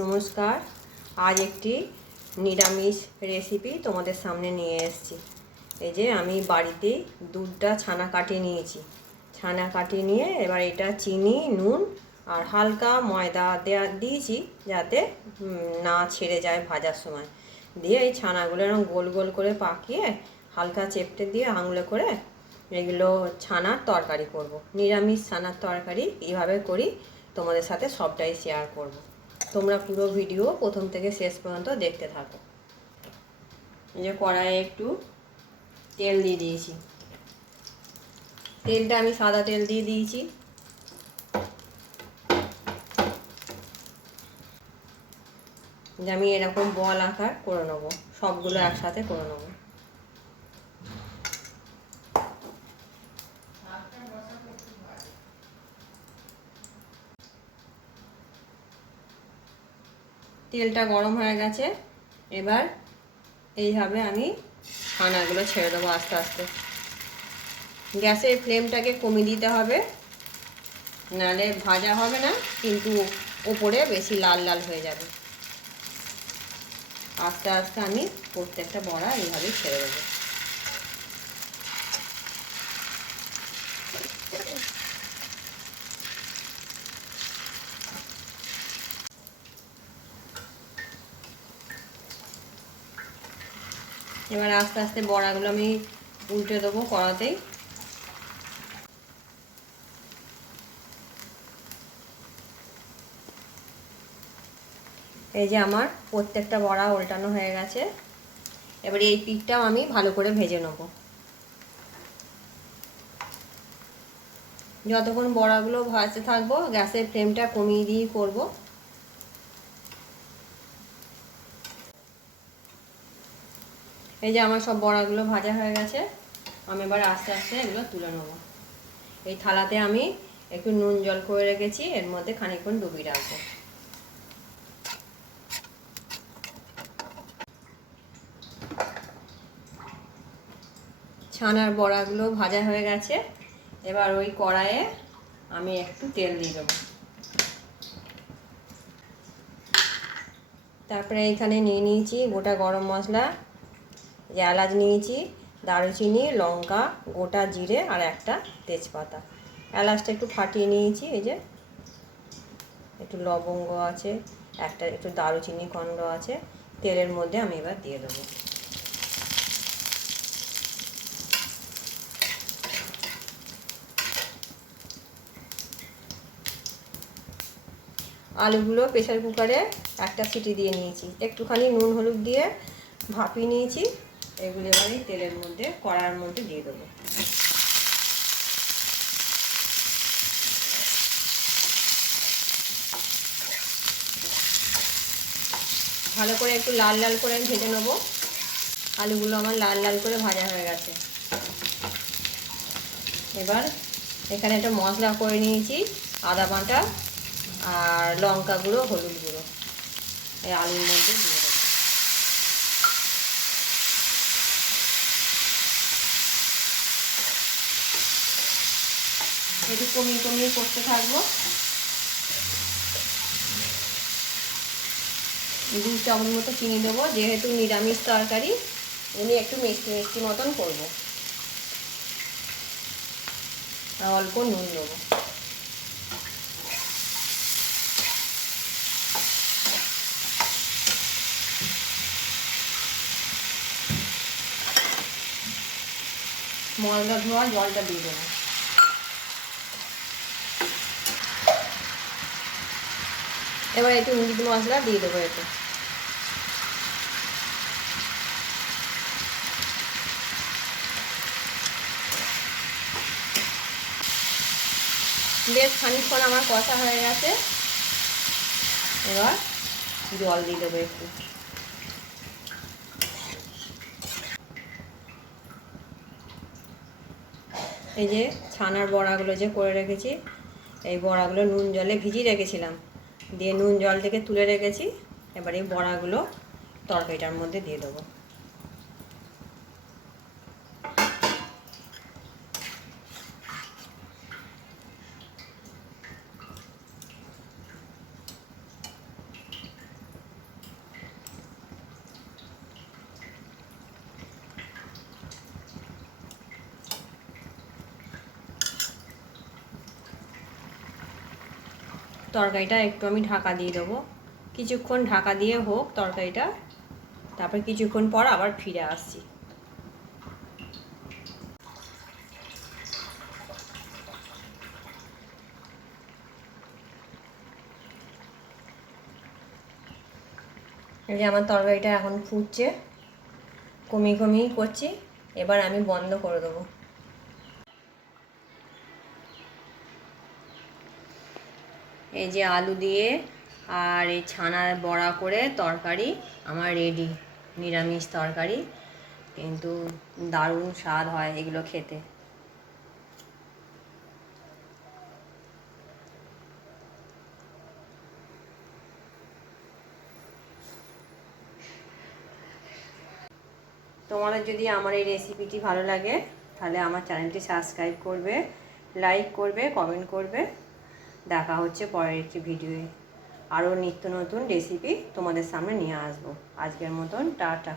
নমস্কার, আজ একটি নিরামিষ রেসিপি তোমাদের সামনে নিয়ে এসেছি। এই যে আমি বাড়িতেই দুধটা ছানা কাটিয়ে নিয়েছি। ছানা কাটিয়ে নিয়ে এবার এটা চিনি, নুন আর হালকা ময়দা দিয়েছি যাতে না ছেড়ে যায় ভাজার সময়। দিয়ে এই ছানাগুলো এরকম গোল গোল করে পাকিয়ে হালকা চেপটে দিয়ে আঙুলে করে এগুলো ছানার তরকারি করব। নিরামিষ ছানার তরকারি এইভাবে করি, তোমাদের সাথে সবটাই শেয়ার করব। তোমরা পুরো ভিডিও প্রথম থেকে শেষ পর্যন্ত দেখতে থাকো। এই যে কড়াইয়ে একটু তেল দিয়ে দিয়েছি। তেলটা আমি সাদা তেল দিয়ে দিয়েছি। যে আমি এরকম বল আকার করে নেবো, সবগুলো একসাথে করে নেবো। তেলটা গরম হয়ে গেছে, এবার এইভাবে আমি ছানাগুলো ছেড়ে দেবো আস্তে আস্তে। গ্যাসের ফ্লেমটাকে কমিয়ে দিতে হবে, নাহলে ভাজা হবে না, কিন্তু ওপরে বেশি লাল লাল হয়ে যাবে। আস্তে আস্তে আমি প্রত্যেকটা বড়া এইভাবেই ছেড়ে দেবো। এবার আস্তে আস্তে বড়াগুলো আমি উল্টে দেবো কড়াতেই। এই যে আমার প্রত্যেকটা বড়া উল্টানো হয়ে গেছে। এবার এই পিঠটাও আমি ভালো করে ভেজে নেব। যতক্ষণ বড়াগুলো ভাজতে থাকবো গ্যাসের ফ্লেমটা কমিয়ে দিয়ে করব। এই যে আমার সব বড়াগুলো ভাজা হয়ে গেছে, আমি এবার আস্তে আস্তে এগুলো তুলে নেব। এই থালাতে আমি একটু নুন জল করে রেখেছি, এর মধ্যে খানিকক্ষণ ডুবিয়ে রাখবো। ছানার বড়াগুলো ভাজা হয়ে গেছে, এবার ওই কড়াইয়ে আমি একটু তেল দিয়ে দেবো। তারপরে এখানে নিয়ে নিয়েছি গোটা গরম মশলা, এলাচ নিয়েছি, দারুচিনি, লঙ্কা, গোটা জিরে আর একটা তেজপাতা। এলাচটা একটু ফাটিয়ে নিয়েছি, এই যে একটু লবঙ্গ আছে, একটু দারুচিনি খণ্ড আছে। তেলের মধ্যে আমি এবার দিয়ে দেবো। আলুগুলো প্রেসার কুকারে একটা সিটি দিয়ে নিয়েছি, একটুখানি নুন হলুদ দিয়ে ভাপিয়ে নিয়েছি। এগুলো এবারে তেলের মধ্যে কড়ার মধ্যে দিয়ে দেবো। ভালো করে একটু লাল লাল করে ভেজে নেবো। আলুগুলো আমার লাল লাল করে ভাজা হয়ে গেছে। এবার এখানে একটা মশলা করে নিয়েছি, আদা বাটা আর লঙ্কা গুঁড়ো, হলুদ গুঁড়ো এই আলুর মধ্যে দিয়ে দেবো। একটু কমিয়ে কমিয়ে করতে থাকবো। 2 চামচ মতো চিনি দেবো, যেহেতু নিরামিষ তরকারি উনি একটু মিষ্টি মিষ্টি মতন করবো। আর অল্প নুন দেবো। মশলা ধোয়া জলটা দিয়ে দেবো। এবার একটু মিট মশলা দিয়ে দেবো। একটু বেশ খানিকক্ষণ আমার কষা হয়ে গেছে, এবার জল দিয়ে দেবো একটু। এই যে ছানার বড়াগুলো যে করে রেখেছি, এই বড়াগুলো নুন জলে ভিজিয়ে রেখেছিলাম, দিয়ে নুন জল থেকে তুলে রেখেছি। এবার এই বড়াগুলো তরকারিটার মধ্যে দিয়ে দেবো। তরকারিটা একটু আমি ঢাকা দিয়ে দেবো, কিছুক্ষণ ঢাকা দিয়ে হোক তরকারিটা, তারপর কিছুক্ষণ পর আবার ফিরে আসছি। এই যে আমার তরকারিটা এখন ফুটছে, কমিয়ে করছি, এবার আমি বন্ধ করে দেবো। এই যে আলু দিয়ে আর এই ছানা বড়া করে তরকারি আমার রেডি, নিরামিষ তরকারি, কিন্তু দারুণ স্বাদ হয় এগুলো খেতে। তোমাদের যদি আমার এই রেসিপিটি ভালো লাগে তাহলে আমার চ্যানেলটি সাবস্ক্রাইব করবে, লাইক করবে, কমেন্ট করবে। দেখা হচ্ছে পরের একটি ভিডিওয়ে, আরও নিত্য নতুন রেসিপি তোমাদের সামনে নিয়ে আসবো। আজকের মতন টাটা।